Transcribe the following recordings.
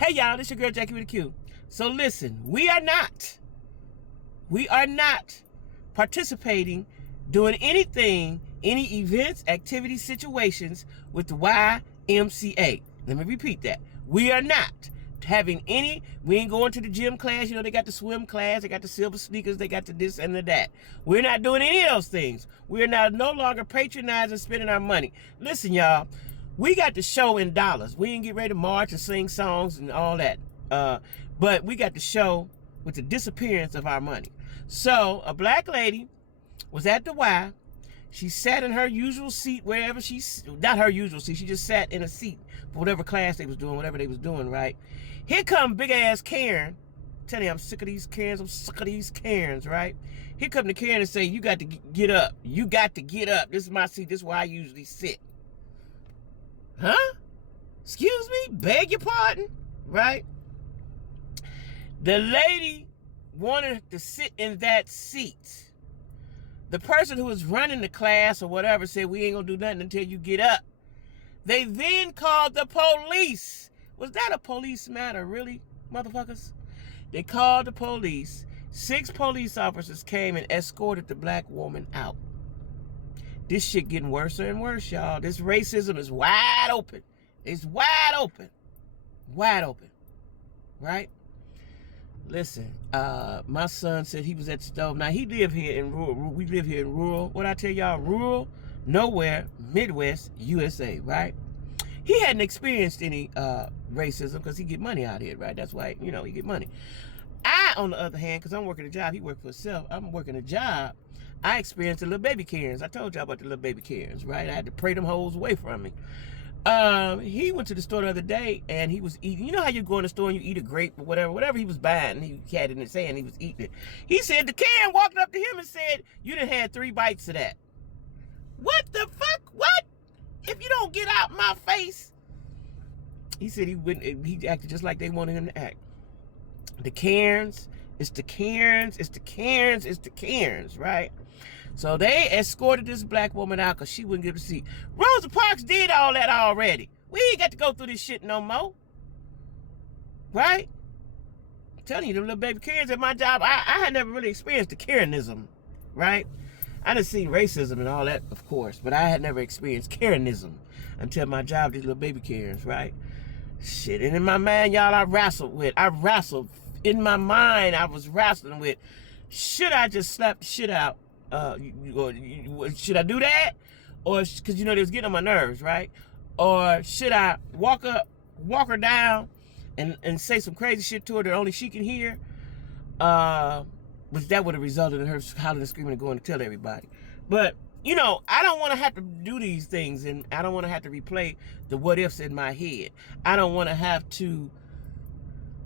Hey y'all, this your girl Jackie with a Q. So listen, we are not participating, doing anything, any events, activities, situations with the YMCA. Let me repeat that. We are not having any, we ain't going to the gym class. You know, they got the swim class, they got the silver sneakers, they got the this and the that. We're not doing any of those things. We're now no longer patronizing, spending our money. Listen, y'all. We got the show in dollars. We didn't get ready to march and sing songs and all that. But we got the show with the disappearance of our money. So a black lady was at the Y. She sat in her usual seat wherever not her usual seat. She just sat in a seat for whatever class they was doing, whatever they was doing, right? Here come big ass Karen. Tell you, I'm sick of these Karens. I'm sick of these Karens, right? Here come the Karen and say, you got to get up. You got to get up. This is my seat. This is where I usually sit. Huh? Excuse me? Beg your pardon? Right? The lady wanted to sit in that seat. The person who was running the class or whatever said, we ain't gonna do nothing until you get up. They then called the police. Was that a police matter, really, motherfuckers? They called the police. 6 police officers came and escorted the black woman out. This shit getting worse and worse, y'all. This racism is wide open. It's wide open. Wide open. Right? Listen, my son said he was at the stove. Now, he live here in rural. We live here in rural. What I tell y'all, rural, nowhere, Midwest, USA, right? He hadn't experienced any racism because he get money out here, right? That's why, you know, he get money. I, on the other hand, because I'm working a job, he worked for himself. I'm working a job. I experienced the little baby Karens. I told y'all about the little baby Karens, right? I had to pray them hoes away from me. He went to the store the other day and he was eating. You know how you go in the store and you eat a grape or whatever he was buying. He had it in his hand. He was eating it. He said the Karen walked up to him and said, "You done had 3 bites of that." What the fuck? What? If you don't get out my face. He said he acted just like they wanted him to act. The Karens, it's the Karens, it's the Karens, it's the Karens, right? So they escorted this black woman out because she wouldn't give a seat. Rosa Parks did all that already. We ain't got to go through this shit no more. Right? I'm telling you, them little baby Karens at my job, I had never really experienced the Karenism, right? I done seen racism and all that, of course, but I had never experienced Karenism until my job, these little baby Karens, right? Shit, and in my mind, y'all, in my mind, I was wrestling with, should I just slap the shit out? Should I do that? Or, because, you know, they was getting on my nerves, right? Or should I walk her down and say some crazy shit to her that only she can hear? Which that would have resulted in her hollering and screaming and going to tell everybody. But, you know, I don't want to have to do these things, and I don't want to have to replay the what ifs in my head. I don't want to have to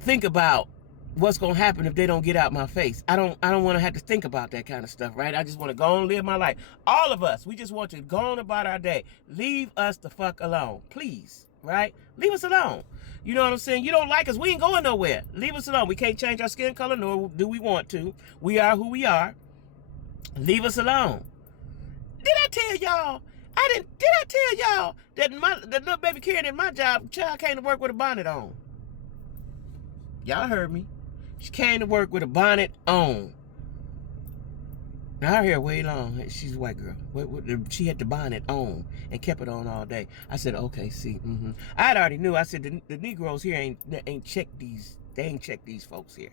think about what's gonna happen if they don't get out my face. I don't want to have to think about that kind of stuff, right? I just want to go and live my life. All of us, we just want to go on about our day. Leave us the fuck alone, please, right? Leave us alone. You know what I'm saying? You don't like us, we ain't going nowhere. Leave us alone. We can't change our skin color, nor do we want to. We are who we are. Leave us alone. Did I tell y'all? Did I tell y'all that the little baby Karen in my job, child came to work with a bonnet on? Y'all heard me. She came to work with a bonnet on. Now her hair way long. She's a white girl. She had the bonnet on and kept it on all day. I said, okay, see. I already knew. I said the Negroes here ain't checked these. They ain't checked these folks here.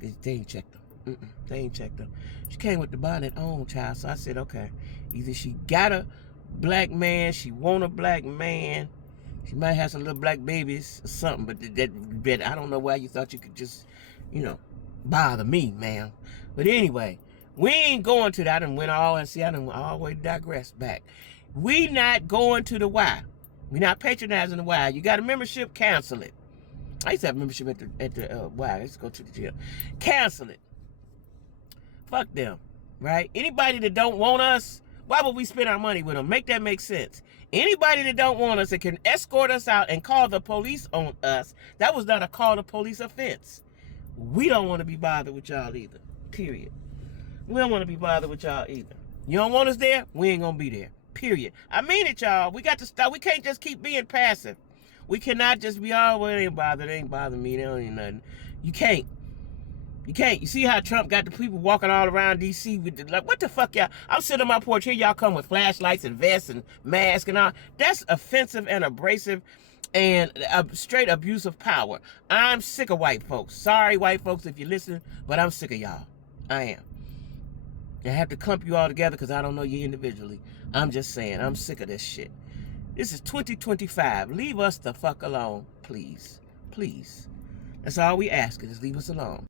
They ain't checked them. They ain't checked them. She came with the bonnet on, child. So I said, okay. Either she got a black man, she want a black man. She might have some little black babies or something, but I don't know why you thought you could just, you know, bother me, ma'am. But anyway, we ain't going to that. I done went all the way digressed back. We not going to the Y. We not patronizing the Y. You got a membership, cancel it. I used to have membership at the wow, I used to go to the gym. Cancel it. Fuck them, right? Anybody that don't want us, why would we spend our money with them? Make that make sense. Anybody that don't want us that can escort us out and call the police on us, that was not a call to police offense. We don't want to be bothered with y'all either, period. We don't want to be bothered with y'all either. You don't want us there, we ain't gonna be there, period. I mean it, y'all. We got to stop. We can't just keep being passive. We cannot just be, oh, well, it ain't bothering me, they don't need nothing. You can't. You can't. You see how Trump got the people walking all around D.C. with the, like, what the fuck, y'all? I'm sitting on my porch here, y'all come with flashlights and vests and masks and all. That's offensive and abrasive and straight abuse of power. I'm sick of white folks. Sorry, white folks, if you listen, but I'm sick of y'all. I am. I have to clump you all together because I don't know you individually. I'm just saying, I'm sick of this shit. This is 2025. Leave us the fuck alone, please. Please. That's all we ask, is leave us alone.